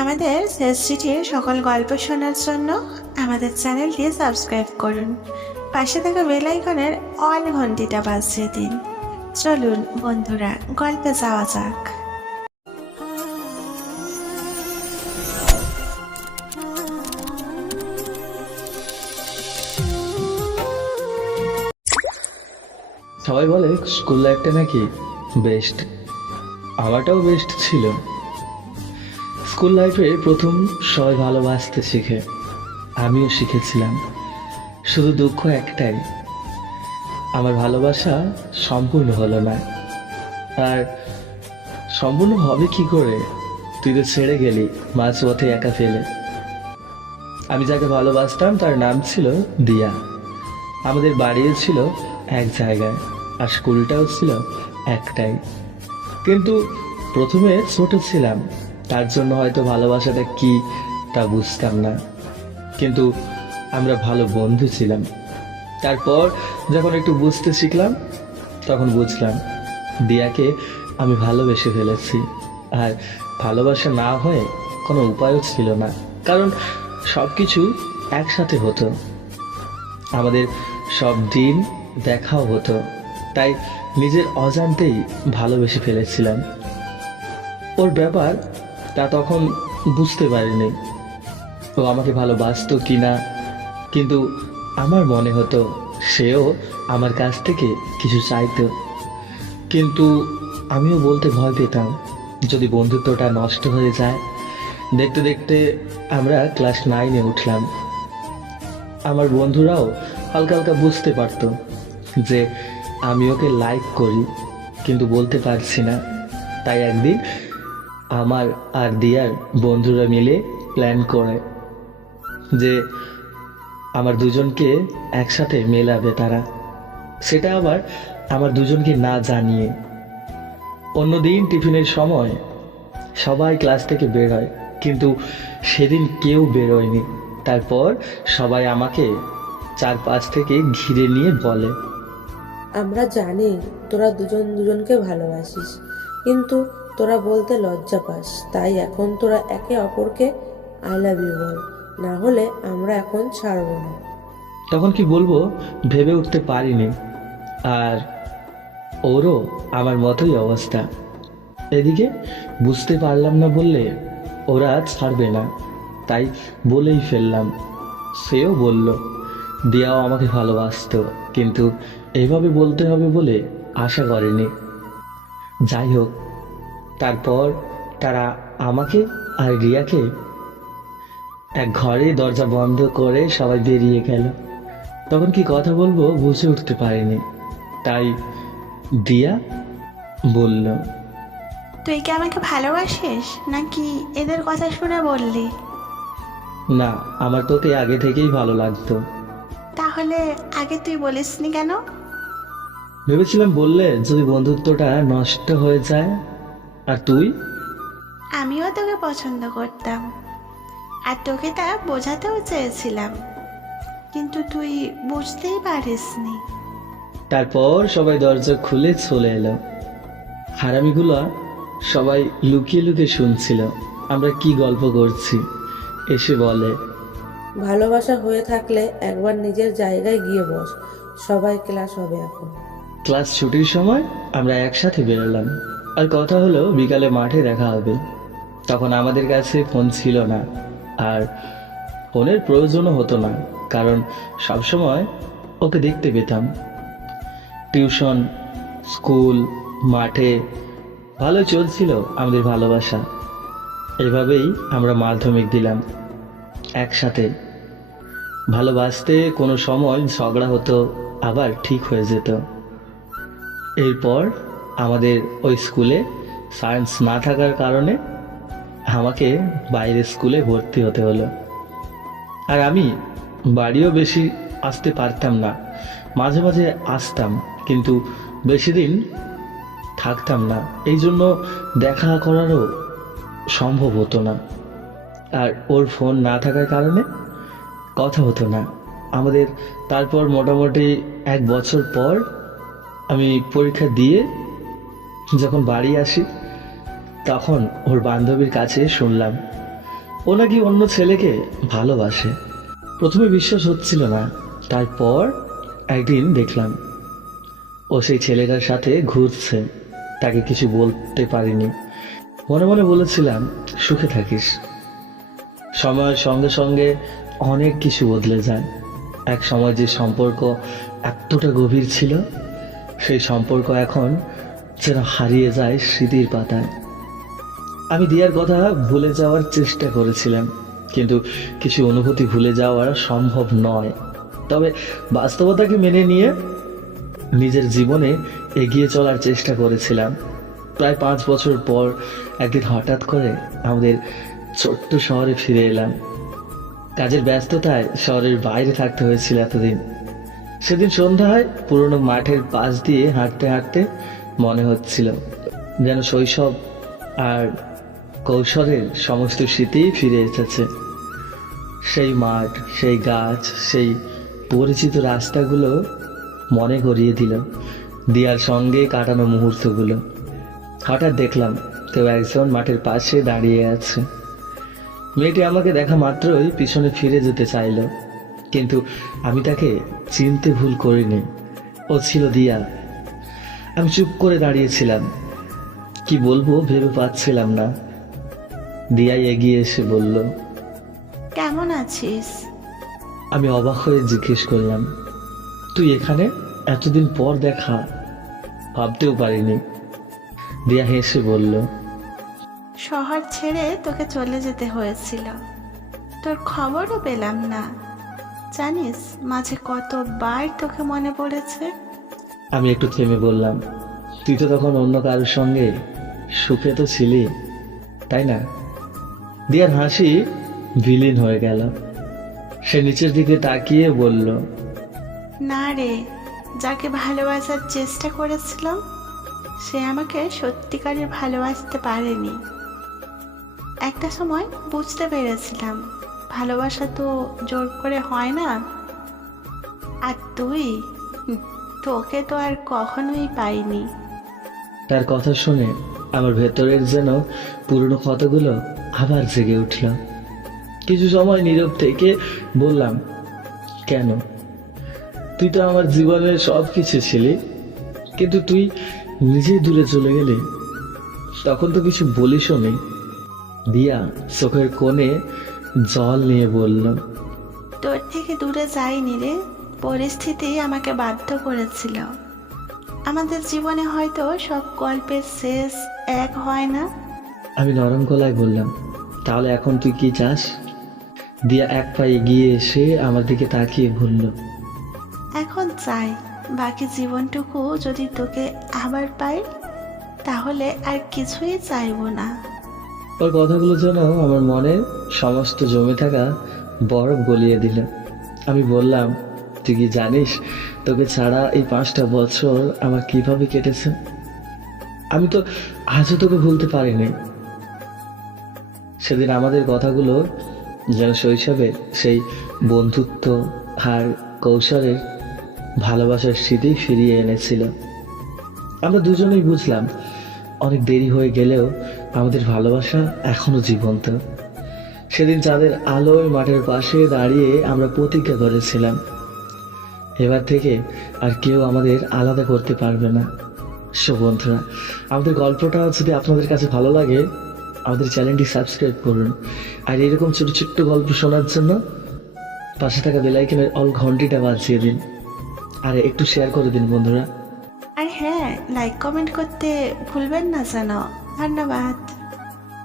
আমাদের শেষ চিঠির সকল গল্প শোনার জন্য আমাদের চ্যানেলটি সাবস্ক্রাইব করুন। পাশে থাকা বেল আইকনের অল ঘন্টিটা বাজিয়ে দিন। চলুন বন্ধুরা, গল্পে যাওয়া যাক। সবাই বলে স্কুল লাইফটা নাকি বেস্ট। আমারটাও বেস্ট ছিল। স্কুল লাইফে প্রথম সবাই ভালোবাসতে শিখে, আমিও শিখেছিলাম। শুধু দুঃখ একটাই, আমার ভালোবাসা সম্পূর্ণ হলো না। আর সম্পূর্ণ হবে কি করে? তুই তো ছেড়ে গেলি মাঝপথে একা ফেলে। আমি যাকে ভালোবাসতাম তার নাম ছিল দিয়া। আমাদের বাড়িও ছিল এক জায়গায়, আর স্কুলটাও ছিল একটাই। কিন্তু প্রথমে ছোট ছিলাম, তার জন্য হয়তো ভালোবাসাটা কি তা বুঝতাম না। কিন্তু আমরা ভালো বন্ধু ছিলাম। তারপর যখন একটু বুঝতে শিখলাম, তখন বুঝলাম দিয়াকে আমি ভালোবেসে ফেলেছি। আর ভালোবাসা না হয়ে কোনো উপায়ও ছিল না, কারণ সব কিছু একসাথে হতো। আমাদের সব দিন দেখাও হতো, তাই নিজের অজান্তেই ভালোবেসে ফেলেছিলাম। ওর ব্যাপার তা তখন বুঝতে পারিনি ও আমাকে ভালোবাসতো কিনা, কিন্তু আমার মনে হতো সেও আমার কাছ থেকে কিছু চাইতো। কিন্তু আমিও বলতে ভয় পেতাম, যদি বন্ধুত্বটা নষ্ট হয়ে যায়। দেখতে দেখতে আমরা ক্লাস 9-এ উঠলাম। আমার বন্ধুরাও হালকা হালকা বুঝতে পারতো যে আমি ওকে লাইক করি, কিন্তু বলতে পারছি না। তাই একদিন আমার আর দিয়ার বন্ধুরা মিলে প্ল্যান করে যে আমার দুজনকে একসাথে মেলাবে তারা। সেটা আবার আমার দুজনকে না জানিয়ে। অন্যদিন টিফিনের সময় সবাই ক্লাস থেকে বের হয়, কিন্তু সেদিন কেউ বেরোয়নি। তারপর সবাই আমাকে চারপাশ থেকে ঘিরে নিয়ে বলে, আমরা জানি তোরা দুজন দুজনকে ভালোবাসিস, কিন্তু তোরা বলতে লজ্জা পাস। তাই এখন তোরা একে অপরকে আই লাভ ইউ বল, না হলে আমরা এখন ছাড়বো না। তখন কি বলবো ভেবে উঠতে পারিনি। আর ওরও আমার মতোই অবস্থা। এদিকে বুঝতে পারলাম না বললে ওরা ছাড়বে না, তাই বলেই ফেললাম। সেও বলল দিয়াও আমাকে ভালোবাসতো, কিন্তু এইভাবে বলতে হবে বলে আশা করেনি। যাই হোক, তারপর তারা আমাকে আর রিয়াকে এক ঘরে দরজা বন্ধ করে সবাই বেরিয়ে গেল। তখন কি কথা বলবো বুঝে উঠতে পারিনি, তাই দিয়া বলল, তুই কি আমাকে ভালোবাসিস নাকি এদের কথা শুনে বললি? না, আমার তোকে আগে থেকেই ভালো লাগতো। তাহলে আগে তুই বলিসনি কেন? ভেবেছিলাম বললে যদি বন্ধুত্বটা নষ্ট হয়ে যায়। আর তুই? আমিও তোকে পছন্দ করতাম, আর তোকে তা বোঝাতেও চেয়েছিলাম, কিন্তু তুই বুঝতেই পারিসনি। তারপর সবাই দরজা খুলে চলে এলো। হারামিগুলো সবাই লুকিয়ে লুকিয়ে শুনছিল আমরা কি গল্প করছি। এসে বলে, ভালোবাসা হয়ে থাকলে একবার নিজের জায়গায় গিয়ে বস, সবাই ক্লাস হবে এখন। ক্লাস ছুটির সময় আমরা একসাথে বেরোলাম, আর কথা হলো বিকালে মাঠে দেখা হবে। তখন আমাদের কাছে ফোন ছিল না, আর ফোনের প্রয়োজনও হতো না, কারণ সবসময় ওকে দেখতে পেতাম। টিউশন, স্কুল, মাঠে ভালো চলছিল আমাদের ভালোবাসা। এভাবেই আমরা মাধ্যমিক দিলাম একসাথে। ভালোবাসতে কোনো সময় ঝগড়া হতো, আবার ঠিক হয়ে যেত। এরপর আমাদের ওই স্কুলে সায়েন্স না থাকার কারণে আমাকে বাইরের স্কুলে ভর্তি হতে হলো। আর আমি বাড়িও বেশি আসতে পারতাম না। মাঝে মাঝে আসতাম, কিন্তু বেশি দিন থাকতাম না। এই জন্য দেখা করারও সম্ভব হতো না। আর ওর ফোন না থাকার কারণে কথা হতো না আমাদের। তারপর মোটামুটি 1 বছর পর আমি পরীক্ষা দিয়ে যখন বাড়ি আসি, তখন ওর বান্ধবীর কাছে শুনলাম ও নাকি অন্য ছেলেকে ভালোবাসে। প্রথমে বিশ্বাস হচ্ছিল না, তারপর একদিন দেখলাম ও সেই ছেলেটার সাথে ঘুরছে। তাকে কিছু বলতে পারিনি, মনে মনে বলেছিলাম সুখে থাকিস। সময়ের সঙ্গে সঙ্গে অনেক কিছু বদলে যায়। এক সময় যে সম্পর্ক এতটা গভীর ছিল, সেই সম্পর্ক এখন যেন হারিয়ে যায় স্মৃতির পাতায়। আমি দিয়ার কথা ভুলে যাওয়ার চেষ্টা করেছিলাম, কিন্তু কিছু অনুভূতি ভুলে যাওয়া সম্ভব নয়। তবে বাস্তবতাকে মেনে নিয়ে নিজের জীবনে এগিয়ে চলার চেষ্টা করেছিলাম। প্রায় 5 বছর পর একদিন হঠাৎ করে আমাদের ছোট্ট শহরে ফিরে এলাম। কাজের ব্যস্ততায় শহরের বাইরে থাকতে হয়েছিল এতদিন। সেদিন সন্ধ্যায় পুরনো মাঠের পাশ দিয়ে হাঁটতে হাঁটতে মনে হচ্ছিল যেন শৈশব আর কৈশোরের সমস্ত স্মৃতি ফিরে এসেছে। সেই মাঠ, সেই গাছ, সেই পরিচিত রাস্তাগুলো মনে করিয়ে দিল দিয়ার সঙ্গে কাটানো মুহূর্তগুলো। হঠাৎ দেখলাম কেউ একজন মাঠের পাশে দাঁড়িয়ে আছে। মেয়েটি আমাকে দেখা মাত্রই পিছনে ফিরে যেতে চাইল, কিন্তু আমি তাকে চিনতে ভুল করিনি। ও ছিল দিয়া। আমি চুপ করে দাঁড়িয়েছিলাম, কি বলবো ভেবে পাচ্ছিলাম না। দিয়া এগিয়ে এসে বলল, কেমন আছিস? আমি অবাক হয়ে জিজ্ঞেস করলাম, তুই এখানে? এতদিন পর দেখা, ভাবতেও পারিনি। দিয়া হেসে বলল, শহর ছেড়ে তোকে চলে যেতে হয়েছিল, তোর খবরও পেলাম না। জানিস মাঝে কতবার তোকে মনে পড়েছে। আমি একটু থেমে বললাম, তুই তো তখন অন্য কারোর সঙ্গে সুখে তো ছিলি, তাই না? দিয়ার হাসি বিলীন হয়ে গেল। সে নিচের দিকে তাকিয়ে বলল, না রে, যাকে ভালোবাসার চেষ্টা করেছিলাম সে আমাকে সত্যিকারের ভালোবাসতে পারেনি। একটা সময় বুঝতে পেরেছিলাম ভালোবাসা তো জোর করে হয় না। আর তোকে তো আর কখনোই পাইনি। তার কথা শুনে আমার ভেতরের যেন পুরনো ক্ষতগুলো আবার জেগে উঠল। কিছু সময় নীরব থেকে বললাম, কেন? তুই তো আমার জীবনের সব কিছু ছিলি, কিন্তু তুই নিজেই দূরে চলে গেলি। তখন তো কিছু বলিসও নি। দিয়া চোখের কোণে জল নিয়ে বলল, তোর থেকে দূরে যাইনি রে, পরিস্থিতি আমাকে বাধ্য করেছিল। আমাদের জীবনে হয়তো সব গল্পের শেষ এক হয় না। আমি নরম গলায় বললাম, তাহলে এখন তুই কি চাস? দিয়া এক পা এগিয়ে এসে আমার দিকে তাকিয়ে বলল, এখন চাই বাকি জীবনটুকু যদি তোকে আবার পাই, তাহলে আর কিছুই চাইবো না। ওর কথাগুলো যেন আমার মনের সমস্ত জমে থাকা বরফ গলিয়ে দিল। আমি বললাম, তুই কি জানিস তোকে ছাড়া এই 5টা বছর আমার কিভাবে কেটেছে? আমি তো আজও তোকে ভুলতে পারিনি। সেদিন আমাদের কথাগুলো যেন শৈশবের সেই বন্ধুত্ব আর কৌশলের ভালোবাসার স্মৃতি ফিরিয়ে এনেছিল। আমরা দুজনেই বুঝলাম অনেক দেরি হয়ে গেলেও আমাদের ভালোবাসা এখনো জীবন্ত। সেদিন চাঁদের আলোয় মাঠের পাশে দাঁড়িয়ে আমরা প্রতিজ্ঞা করেছিলাম, এবার থেকে আর কেউ আমাদের আলাদা করতে পারবে না। সো বন্ধুরা, আমাদের গল্পটা যদি আপনাদের কাছে ভালো লাগে, আমাদের চ্যানেলটি সাবস্ক্রাইব করুন। আর এরকম ছোট ছোট্ট গল্প শোনার জন্য পাশে থাকা বেল আইকনের অল ঘন্টিটা বাজিয়ে দিন, আর একটু শেয়ার করে দিন বন্ধুরা। আর হ্যাঁ, লাইক কমেন্ট করতে ভুলবেন না যেন। ধন্যবাদ।